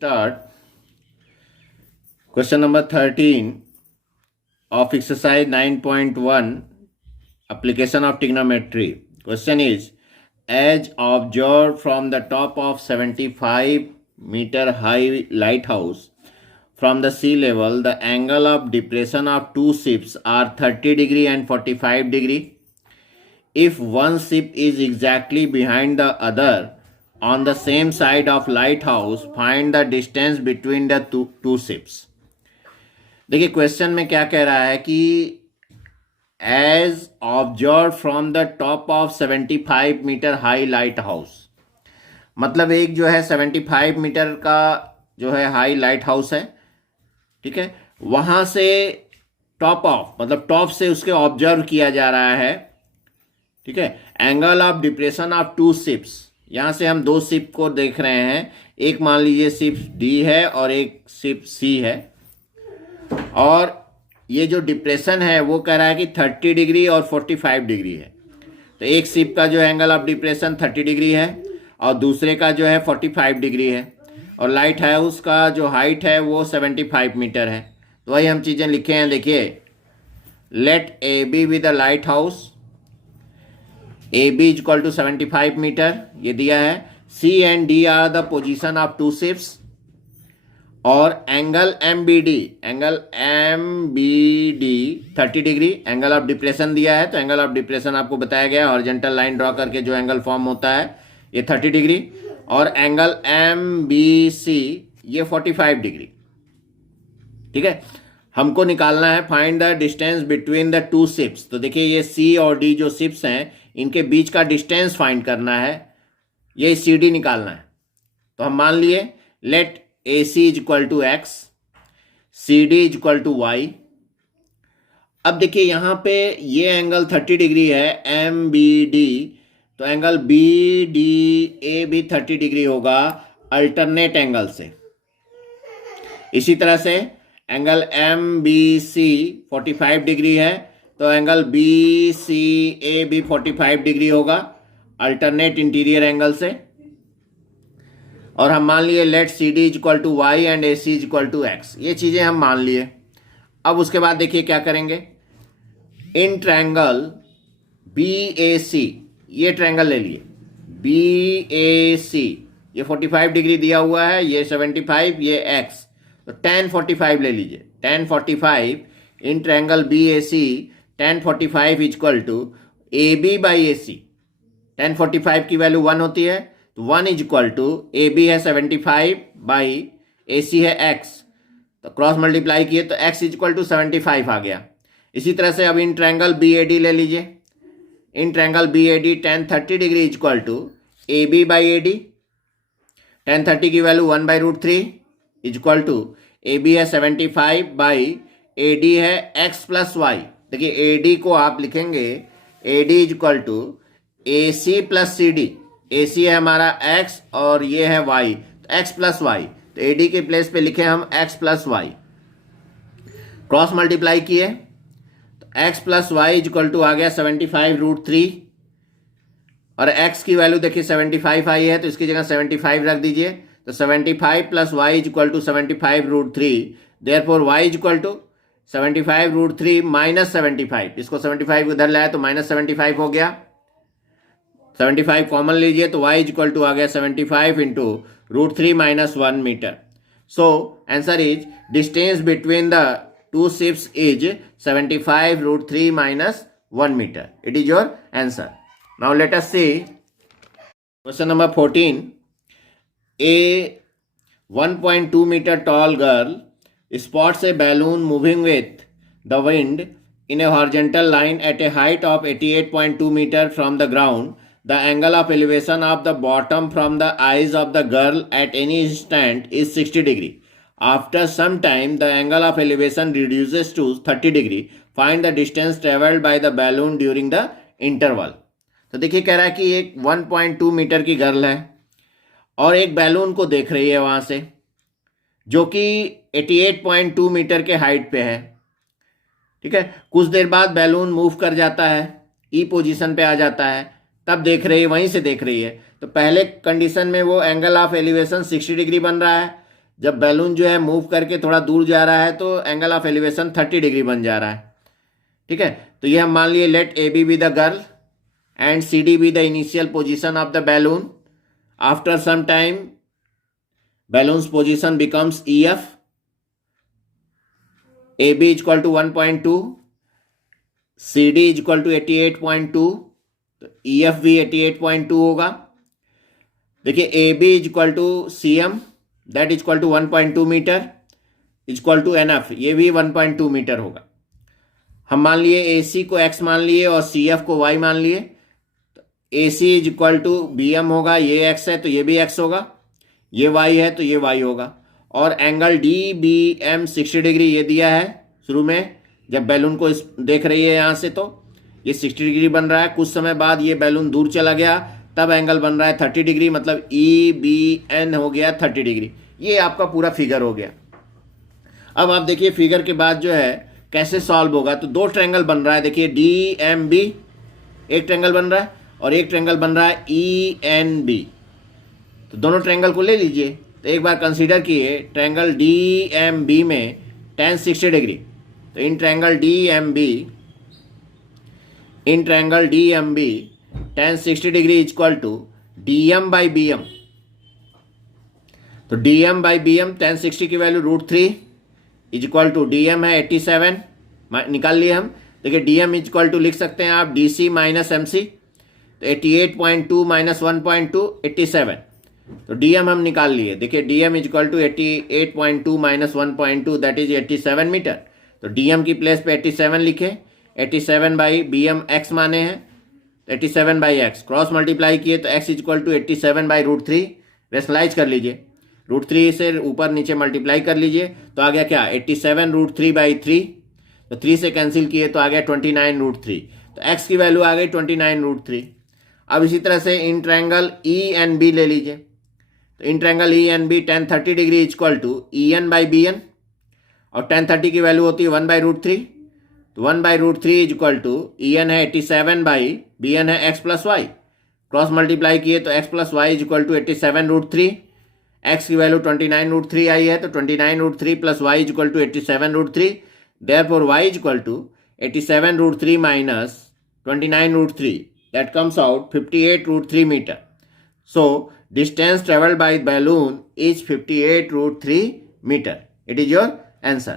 Start. Question number 13 of exercise 9.1, application of trigonometry. Question is, as observed from the top of 75-meter high lighthouse from the sea level, the angle of depression of two ships are 30 degree and 45 degree. If one ship is exactly behind the other on the same side of lighthouse, find the distance between the two ships. देखिए question में क्या कह रहा है कि as observe from the top of 75 metre high lighthouse, मतलब एक जो है 75 मीटर का जो है हाई लाइट हाउस है, ठीक है, वहां से टॉप ऑफ मतलब टॉप से उसके ऑब्जर्व किया जा रहा है, ठीक है। Angle of depression of two ships, यहां से हम दो शिप को देख रहे हैं, एक मान लीजिए शिप डी है और एक शिप सी है, और ये जो डिप्रेशन है वो कह रहा है कि 30 डिग्री और 45 डिग्री है। तो एक शिप का जो एंगल ऑफ डिप्रेशन 30 डिग्री है और दूसरे का जो है 45 डिग्री है, और लाइट हाउस का जो हाइट है वो 75 मीटर है। तो वही हम चीज़ें लिखे हैं, देखिए, let A B with the lighthouse, A B is equal to 75 metre, ये दिया है। C and D are the position of two ships, और angle M B D 30 degree, angle of depression दिया है, तो एंगल ऑफ डिप्रेशन आपको बताया गया है, हॉरिजॉन्टल लाइन ड्रॉ करके जो एंगल फॉर्म होता है ये 30 डिग्री, और एंगल एम बी सी ये 45 डिग्री, ठीक है। हमको निकालना है find the distance between the two ships. तो देखिए ये सी और डी जो शिप्स हैं इनके बीच का डिस्टेंस फाइंड करना है, ये सी डी निकालना है। तो हम मान लिए let A C is equal to x, C D is equal to y. अब देखिए यहाँ पे ये एंगल 30 डिग्री है एम बी डी, तो एंगल बी डी ए भी 30 डिग्री होगा अल्टरनेट एंगल से। इसी तरह से angle M B C 45 degree है, तो एंगल बी सी ए भी 45 डिग्री होगा अल्टरनेट इंटीरियर एंगल से। और हम मान लिए let C D is equal to y and A C is equal to x, ये चीज़ें हम मान लिए। अब उसके बाद देखिए क्या करेंगे, इन ट्रायंगल बी ए सी, ये ट्रायंगल ले लिए बी ए सी, ये 45 डिग्री दिया हुआ है, ये 75, ये एक्स, तो tan 45 ले लीजिए। tan 45 in triangle B A C, tan 45 is equal to A B by A C. tan 45 की वैल्यू 1 होती है, तो 1 is equal to A B है 75 बाई ए सी है x, तो क्रॉस मल्टीप्लाई किए तो x इज इक्वल टू 75 आ गया। इसी तरह से अब in triangle B A D ले लीजिए, in triangle B A D tan 30 degree is equal to A B by A D, tan 30 की value 1/√3 is equal to A B है 75 बाई ए डी है x प्लस वाई। देखिए A D को आप लिखेंगे A D is equal to A C plus C D, ए सी है हमारा x और ये है y, तो x प्लस वाई, तो ए डी के प्लेस पे लिखे हम x plus y, cross multiply किए तो x plus y is equal to आ गया 75√3, और x की वैल्यू देखिए 75 आई है, तो इसकी जगह 75 रख दीजिए, तो 75 plus y is equal to 75√3, therefore y is equal to 75√3 minus 75, इसको 75 उधर लाया तो माइनस 75 हो गया, 75 कॉमन लीजिए तो y इज इक्वल टू आ गया 75 into √3 minus 1 metre. So answer is distance between the two ships is 75√3 minus 1 metre. It is your answer. Now let us see question number 14। A 1.2 meter tall girl spots a balloon moving with the wind in a horizontal line at a height of 88.2 meter from the ground. The angle of elevation of the bottom from the eyes of the girl at any instant is 60 degree. After some time, the angle of elevation reduces to 30 degree. Find the distance traveled by the balloon during the interval. तो देखिए कह रहा है कि एक 1.2 metre की girl है और एक बैलून को देख रही है वहाँ से, जो कि 88.2 मीटर के हाइट पे है, ठीक है। कुछ देर बाद बैलून मूव कर जाता है, ई पोजीशन पे आ जाता है, तब देख रही है, वहीं से देख रही है। तो पहले कंडीशन में वो एंगल ऑफ एलिवेशन 60 डिग्री बन रहा है, जब बैलून जो है मूव करके थोड़ा दूर जा रहा है तो एंगल ऑफ एलिवेशन 30 डिग्री बन जा रहा है। ठीक है, तो ये हम मान लिए let A B the girl and C D be the initial position of the balloon. After some time balloon's position becomes E F, A B is equal to 1.2, C D is equal to 88.2, तो E F भी 88.2 होगा। देखिए A B is equal to C M that is equal to 1.2 metre is equal to N F, ये भी 1.2 metre होगा। हम मान लिए ए सी को एक्स मान लिए और सी एफ को वाई मान लिए। तो A C is equal to B M होगा, ये एक्स है तो ये भी एक्स होगा, ये वाई है तो ये वाई होगा। और angle D B M 60 degree ये दिया है शुरू में, जब बैलून को देख रही है यहाँ से तो ये 60 डिग्री बन रहा है। कुछ समय बाद ये बैलून दूर चला गया तब एंगल बन रहा है 30 डिग्री, मतलब ई बी एन हो गया 30 डिग्री। ये आपका पूरा फिगर हो गया। अब आप देखिए फिगर के बाद जो है कैसे सॉल्व होगा। तो दो ट्रायंगल बन रहा है, देखिए डी एम बी एक ट्रायंगल बन रहा है और एक ट्रायंगल बन रहा है ई एन बी। तो दोनों ट्रायंगल को ले लीजिए। तो एक बार कंसीडर किए ट्रायंगल डी एम बी में tan 60 डिग्री। तो in triangle D M B tan 60 degree is equal to D M by B M. तो D M by B M tan 60 की value √3 is equal to D M है 87 निकाल लिए हम। देखिए D M is equal to लिख सकते हैं आप D C minus M C. तो 88.2 माइनस 1.2 87। तो डी एम हम निकाल लिए। देखिए D M is equal to 88.2 minus 1.2 that is 87 metre. तो डी एम की प्लेस पे 87 लिखे, 87 बाई बी एम एक्स माने हैं, तो 87 बाई एक्स क्रॉस मल्टीप्लाई किए तो x is equal to 87 by √3 rationalise कर लीजिए। √3 से ऊपर नीचे मल्टीप्लाई कर लीजिए तो आ गया क्या 87 √3 बाई 3। तो 3 से कैंसिल किए तो आ गया 29 √3। तो एक्स की वैल्यू आ गई 29 √3। अब इसी तरह से in triangle E N B ले लीजिए। तो in triangle E N B tan 30 degree is equal to E N by B N और tan 30 की वैल्यू होती है 1/√3। तो 1/√3 is equal to E N है 87 बाई बी एन है x plus y. Cross multiply किए तो x plus y is equal to 87 √3। X की वैल्यू 29 √3 आई है तो 29 √3 plus y is equal to 87 √3। Therefore y is equal to 87 √3 minus 29 √3 that comes out 58 √3 metre. So distance traveled by balloon is 58 √3 meter. It is your answer.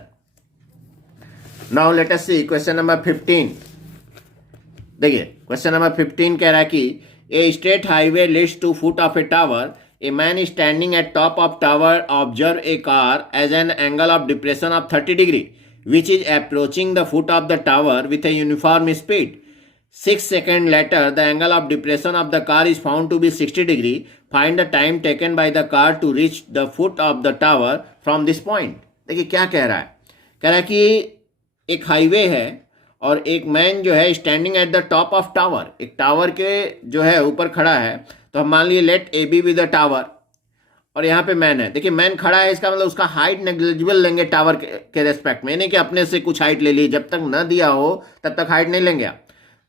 Now let us see question number 15. देखिए question number 15 कह रहा है कि a straight highway leads to foot of a tower. A man is standing at top of tower observe a car as an angle of depression of 30 degree which is approaching the foot of the tower with a uniform speed. 6 seconds later, the angle of depression of the car is found to be 60 degree. Find the time taken by the car to reach the foot of the tower from this point. देखिए क्या कह रहा है। कह रहा है कि एक हाईवे है और एक मैन जो है standing at the top of tower, एक टावर के जो है ऊपर खड़ा है। तो हम मान लिए let A B with the tower और यहाँ पे मैन है। देखिए मैन खड़ा है, इसका मतलब उसका हाइट नेग्लिजिबल लेंगे टावर के रेस्पेक्ट में, नहीं कि अपने से कुछ हाइट ले ली, जब तक न दिया हो तब तक हाइट नहीं लेंगे आप।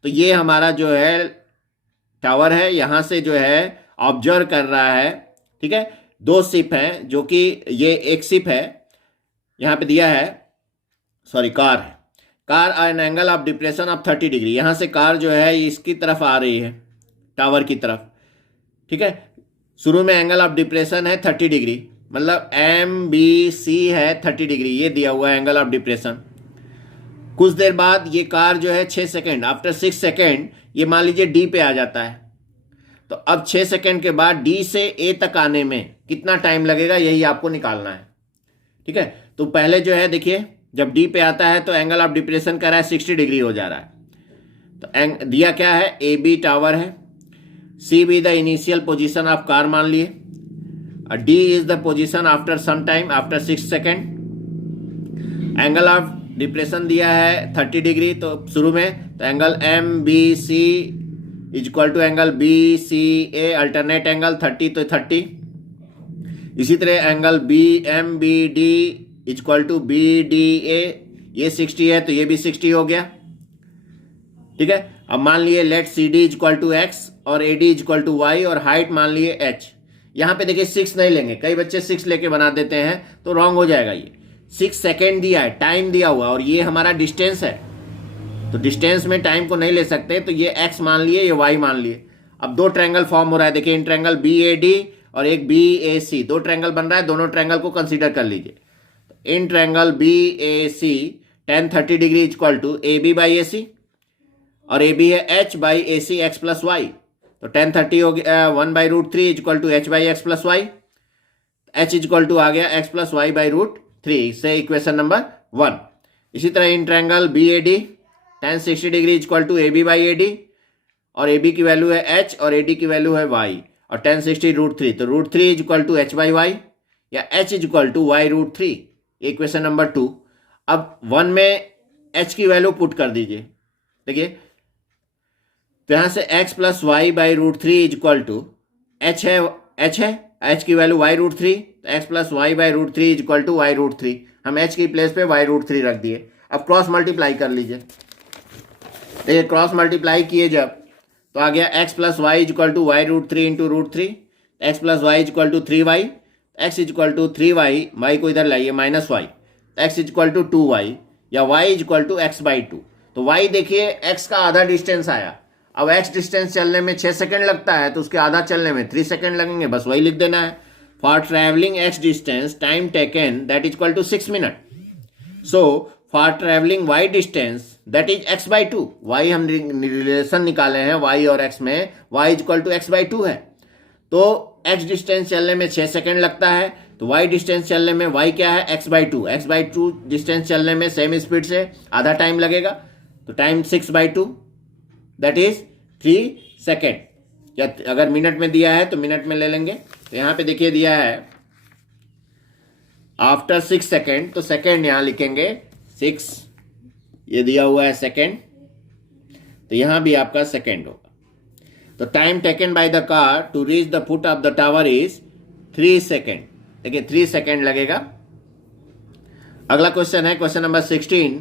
तो ये हमारा जो है टावर है, यहाँ से जो है ऑब्जर्व कर रहा है। ठीक है, दो शिप हैं जो कि ये एक शिप है यहाँ पे दिया है, सॉरी कार है। Car an angle of depression of 30 degree. यहाँ से कार जो है इसकी तरफ आ रही है टावर की तरफ। ठीक है, शुरू में एंगल ऑफ डिप्रेशन है 30 डिग्री, मतलब MBC है 30 डिग्री, ये दिया हुआ है एंगल ऑफ डिप्रेशन। कुछ देर बाद ये कार जो है 6 सेकेंड, आफ्टर 6 सेकेंड ये मान लीजिए डी पे आ जाता है। तो अब 6 सेकेंड के बाद डी से ए तक आने में कितना टाइम लगेगा, यही आपको निकालना है। ठीक है, तो पहले जो है देखिए जब डी पे आता है तो एंगल ऑफ डिप्रेशन कर रहा है 60 डिग्री हो जा रहा है। तो दिया क्या है, ए बी टावर है, C be the initial position of car मान लिए, और D is the position after some time after 6 second. Angle of depression दिया है 30 डिग्री तो शुरू में, तो angle MBC is equal to angle BCA alternate angle 30 तो 30। इसी तरह angle BMBD is equal to BDA, ये 60 है तो ये भी 60 हो गया। ठीक है, अब मान लिए let CD is equal to X और AD is equal to Y और हाइट मान लिए H। यहाँ पे देखिए 6 नहीं लेंगे, कई बच्चे 6 लेके बना देते हैं तो रॉन्ग हो जाएगा। ये 6 सेकेंड दिया है, टाइम दिया हुआ, और ये हमारा डिस्टेंस है, तो डिस्टेंस में टाइम को नहीं ले सकते, तो ये x मान लिए, ये y मान लिए। अब दो ट्रायंगल फॉर्म हो रहा है, देखिए इन ट्रायंगल BAD और एक BAC, दो ट्रायंगल बन रहा है, दोनों ट्रायंगल को कंसीडर कर लीजिए। In triangle BAC tan 30 degree equal to AB by AC, और AB है h by AC x plus y, तो tan 30 हो गया 1/√3 equal to h by x plus y, h equal to आ गया x प्लस वाई बाई √3 से equation number 1। इसी तरह इन triangle BAD tan 60 degree equal to AB by AD, और AB की वैल्यू है h और AD की वैल्यू है y, और tan 60 √3, तो √3 equal to h by y या h equal to y√3, equation number 2। अब 1 में h की वैल्यू पुट कर दीजिए, देखिए तो यहाँ से x plus y by √3 equal to h है, h की वैल्यू y√3, तो x plus y by √3 equal to y√3, हम h की प्लेस पे y√3 रख दिए। अब क्रॉस मल्टीप्लाई कर लीजिए, देखिए क्रॉस मल्टीप्लाई किए जब तो आ गया x plus y equal to y√3 into √3, x plus y equal to 3y, x equal to 3y, y को इधर लाइए minus y, x equal to 2y या y equal to x by 2। तो y देखिए x का आधा distance आया, अब x डिस्टेंस चलने में 6 सेकंड लगता है, तो उसके आधा चलने में 3 सेकंड लगेंगे, बस वही लिख देना है। For travelling x distance time taken that equal to 6 minute, so for travelling y distance that is x by 2, y हम रिलेशन निकाले हैं y और x में, y equal to x by 2 है, तो x डिस्टेंस चलने में 6 सेकंड लगता है, तो y डिस्टेंस चलने में y क्या है x by 2, x by 2 distance चलने में सेम स्पीड से आधा टाइम लगेगा, तो time 6 by 2 that is 3 second, या अगर मिनट में दिया है तो मिनट में ले लेंगे। तो यहाँ पे देखिए दिया है आफ्टर 6 सेकेंड, तो सेकेंड यहाँ लिखेंगे 6, ये दिया हुआ है सेकेंड, तो यहाँ भी आपका सेकेंड होगा। तो time taken by the car to reach the foot of the tower is 3 second, देखिए 3 सेकेंड लगेगा। अगला क्वेश्चन है question number 16,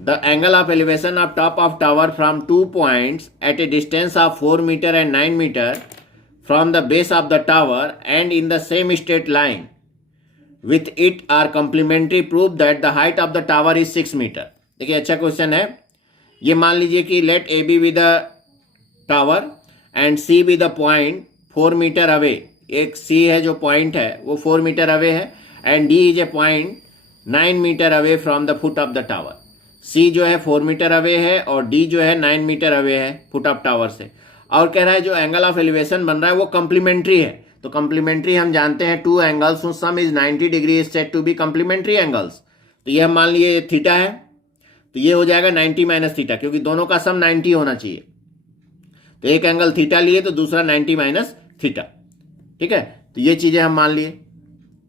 the angle of elevation of top of tower from 2 points at a distance of 4 metre and 9 metre from the base of the tower and in the same straight line with it are complementary, prove that the height of the tower is 6 metre. देखिए अच्छा question है, ये मान लीजिए कि let A B with the tower and C with the point 4 metre away, एक C है जो पॉइंट है वो 4 मीटर अवे है, and D is a point 9 metre away from the foot of the tower. C जो है 4 metre away है और डी जो है 9 मीटर अवे है फुट ऑफ टावर से, और कह रहा है जो एंगल ऑफ एलिवेशन बन रहा है वो कंप्लीमेंट्री है। तो कंप्लीमेंट्री हम जानते हैं 2 angles whose, sum is 90 degree is said to be complementary angles, तो ये हम मान लिए थीटा है, तो ये हो जाएगा 90 माइनस थीटा, क्योंकि दोनों का सम 90 होना चाहिए, तो एक एंगल थीटा लिए तो दूसरा 90 माइनस थीटा, ठीक है। तो ये चीजें हम मान लिए,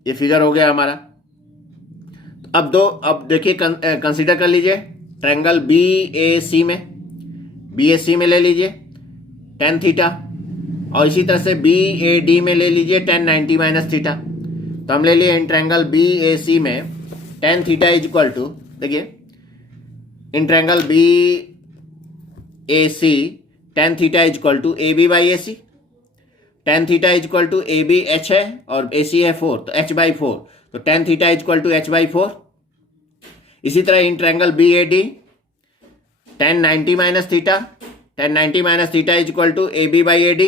ये फिगर हो गया हमारा। तो अब देखिए कंसीडर कर लीजिए ट्रायंगल BAC में ले लीजिए tan थीटा, और इसी तरह से BAD में ले लीजिए tan 90 माइनस थीटा। तो हम ले लिए इन ट्रायंगल BAC में tan theta is equal to, देखिए in triangle BAC tan theta is equal to AB by AC, tan theta is equal to AB h है और AC है 4, तो h बाई 4, तो tan theta is equal to h by 4। इसी तरह इन triangle BAD tan 90 minus theta, tan 90 minus theta is equal to AB by AD,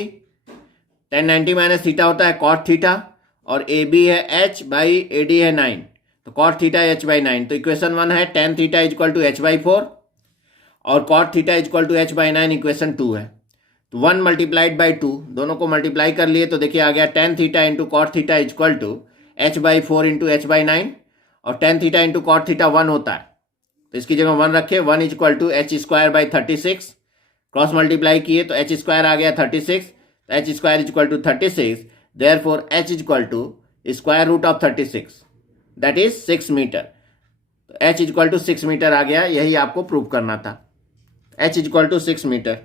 tan 90 minus theta होता है cot theta, और AB है h बाई AD है 9, तो cot theta h by 9, तो equation 1 है tan theta is equal to h by 4 और cot theta is equal to h by 9 equation 2 है। तो 1 मल्टीप्लाइड बाई 2, दोनों को मल्टीप्लाई कर लिए तो देखिए आ गया tan theta into cot theta is equal to h by 4 into h by 9, और tan theta into cot theta 1 होता है, तो इसकी जगह 1 रखे, 1 is equal to h square by 36, cross multiply किए तो h स्क्वायर आ गया 36, तो h square is equal to 36, therefore h is equal to square root of 36 that is 6 metre, तो h is equal to 6 metre आ गया, यही आपको प्रूव करना था, h is equal to 6 metre.